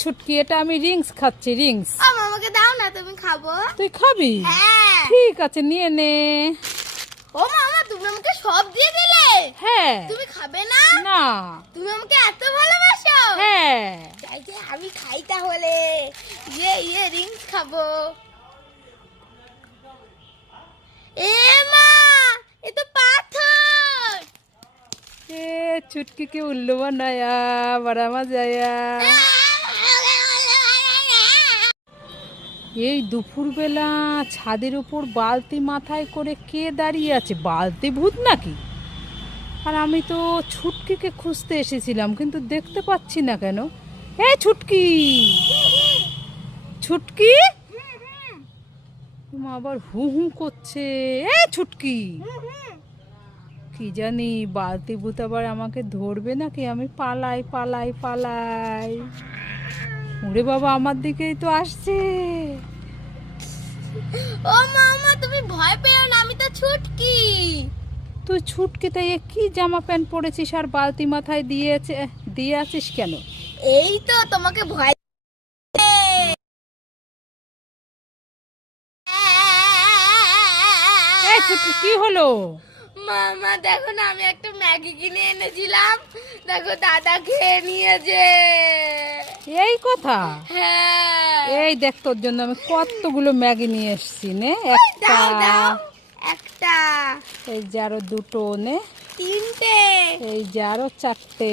ছুটকি, এটা আমি রিংস খাচ্ছি, রিংস। আমাকে দাও না, তুমি খাবো। তুই খাবি? হ্যাঁ। ঠিক আছে, নিয়ে নে। ও মামা, তুমি আমাকে সব দিয়ে দিলে। হ্যাঁ। তুমি খাবে না? না। তুমি আমাকে এত ভালোবাসো। হ্যাঁ। যাই যাই, আমি খাই তাহলে। ইয়ে রিংস খাবো। এ মা, এ তো পাথর। এ ছুটকি কে উল্লু বানায়া, বড়া মজা আয়া। এই দুপুরবেলা ছাদের উপর বালতি মাথায় করে কে দাঁড়িয়ে আছে? বালতি ভূত নাকি? আর আমি তো ছুটকিকে খুঁজতে এসেছিলাম, কিন্তু দেখতে পাচ্ছি না কেন। এই ছুটকি, ছুটকি মা আবার হু হু করছে। এই ছুটকি, কি জানি বালতি ভূত আবার আমাকে ধরবে নাকি? আমি পালাই পালাই পালাই। ওরে বাবা, আমার দিকেই তো আসছে। ও মামা, তুমি ভয় পেও না, আমি তো ছুটকি। তুই ছুটকি, তাই এ কি জামা প্যান্ট পরেছিস আর বালতি মাথায় দিয়ে আছিস কেন? এই তো তোমাকে ভয়। এই ছুটকি, কি হলো? মামা দেখো না, আমি একটা ম্যাগি কিনে এনেছিলাম, দেখো দাদা খেয়ে নিয়েছে। এই কথা? হ্যাঁ। এই দেখ, তোর জন্য আমি কতগুলো ম্যাগি নিয়ে এসেছি। নে একটা, দাও দাও, একটা, এই যে আরো দুটো, নে তিনটে, এই যে আরো চারটে।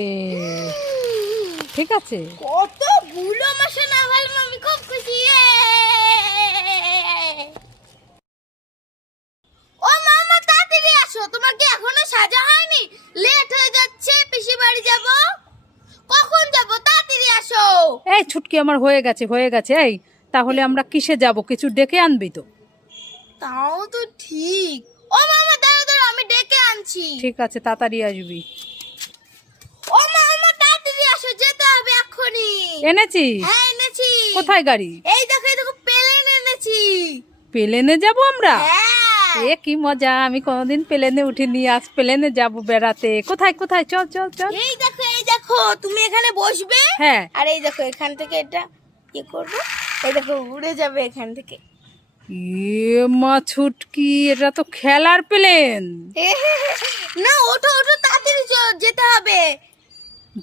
ঠিক আছে। কতগুলো মশলা ভালো, আমি খুব খুশি। ও মামা, তাড়াতাড়ি আসো, তোমার কি এখনো সাজা হয়নি? লেট হয়ে যাচ্ছে, পিসি বাড়ি যাব। কখন যাব? তাড়াতাড়ি আসো। এই ছুটকি, আমার হয়ে গেছে, হয়ে গেছে। এই তাহলে আমরা কিসে যাব? কিছু ডেকে আনবি তো? তাও তো ঠিক। ও মামা, দাঁড়াও দাঁড়াও, আমি ডেকে আনছি। ঠিক আছে, তাড়াতাড়ি আসবি। ও মামা, তাড়াতাড়ি আসো, যেতে হবে এক্ষুনি। এনেছি? হ্যাঁ, এনেছি। কোথায় গাড়ি? এই দেখো প্লেন এনেছি। প্লেনে যাব আমরা? হ্যাঁ। এ কি মজা, আমি কোনোদিন প্লেনে উঠিনি, আজ প্লেনে যাব বেড়াতে। কোথায় কোথায়? চল চল চল। এই দেখো, তুমি এখানে বসবে। হ্যাঁ। আর এই দেখো, এখান থেকে এটা কি করব, এই দেখো উড়ে যাবে এখান থেকে। এ মা ছুটকি, এটা তো খেলার প্লেন। না, ওঠো ওঠো, তাড়াতাড়ি যেতে হবে।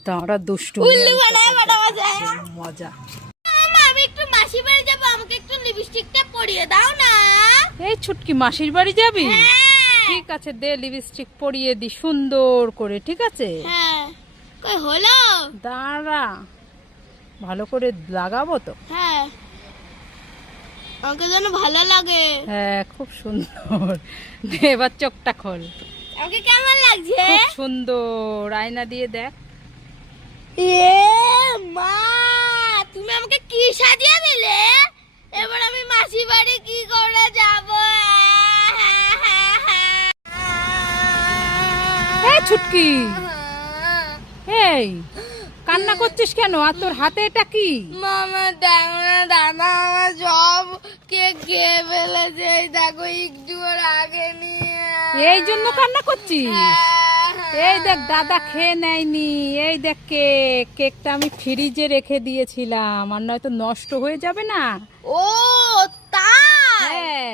দাঁড়া দুষ্টু, উল্লু বানায় বড় মজা। মজা। মামা, আমি একটু মাসি বাড়ি যাব, আমাকে একটু লিপস্টিকটা পরিয়ে দাও না। এই ছুটকি, মাসির বাড়ি যাবি? হ্যাঁ। ঠিক আছে, দে লিপস্টিক পরিয়ে দি সুন্দর করে। ঠিক আছে, হ্যাঁ। কই হলো? দাঁড়া, ভালো করে লাগাবো তো। হ্যাঁ, আমাকে যেন ভালো লাগে। হ্যাঁ, খুব সুন্দর। দে, এবার চোখটা খোল। আমাকে কেমন লাগছে? খুব সুন্দর, আয়না দিয়ে দেখ। এ মা, তুমি আমাকে কি সাজিয়ে দিলে? এবার আমি মাসি বাড়ি কি করে যাব? এই ছুটকি, এই কান্না করছিস কেন? আর তোর হাতে এটা কি? মামা দেখো না, দাদা আমার সব কে খেয়ে ফেলেছে। এই দেখো, একটু আগে নিয়ে। এই জন্য কান্না করছিস? এই দেখ, দাদা খেয়ে নেয়নি। এই দেখ কেক, কেকটা আমি ফ্রিজে রেখে দিয়েছিলাম, আর নয়তো নষ্ট হয়ে যাবে না। ও তাই? হ্যাঁ।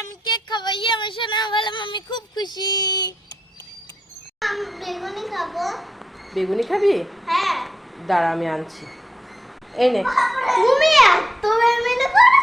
আমি কেক খাবো। আমার সোনা ভালো, আমি খুব খুশি। আমি বেগুনি খাবো। বেগুনি খাবি? হ্যাঁ। দাঁড়া, আমি আনছি। এই নে। তুমি এত বেগুনি করো?